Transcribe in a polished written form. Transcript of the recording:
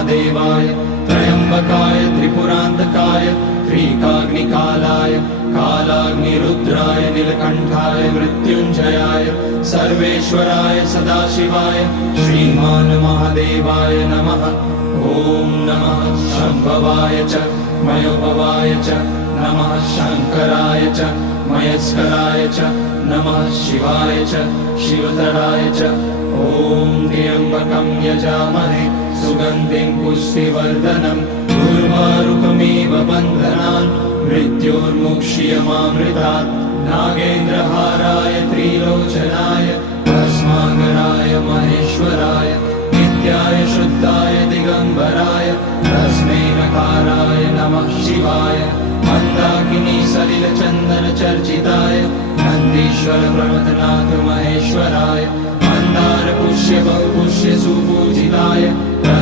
महादेवाय त्र्यंबकाय त्रिपुरांतकाय त्रिकाग्निकालाय कालाग्निरुद्राय नीलकंठाय मृत्युंजयाय सर्वेश्वराय सदाशिवाय श्रीमान महादेवाय नमः। ओम नमः शंभवाय च मयोभवाय च नमः शंकराय च मयस्कराय च नमः शिवाय च शिवतराय च। ओम त्र्यंबकं यजामहे सुगंधिं पुष्टिवर्धनम् उर्वारुकमिव बन्धनान् मृत्योर्मुक्षीयमामृतात्। नागेन्द्रहाराय त्रिलोचनाय भस्मांगराय महेश्वराय नित्याय शुद्धाय दिगंबराय तस्मै नकाराय नमः शिवाय। मंदाकिनी सलिल चंदन चर्चिताय नंदीश्वर प्रमथनाथ महेश्वराय मंदार पुष्य बहुपुष्य सुपूजिताय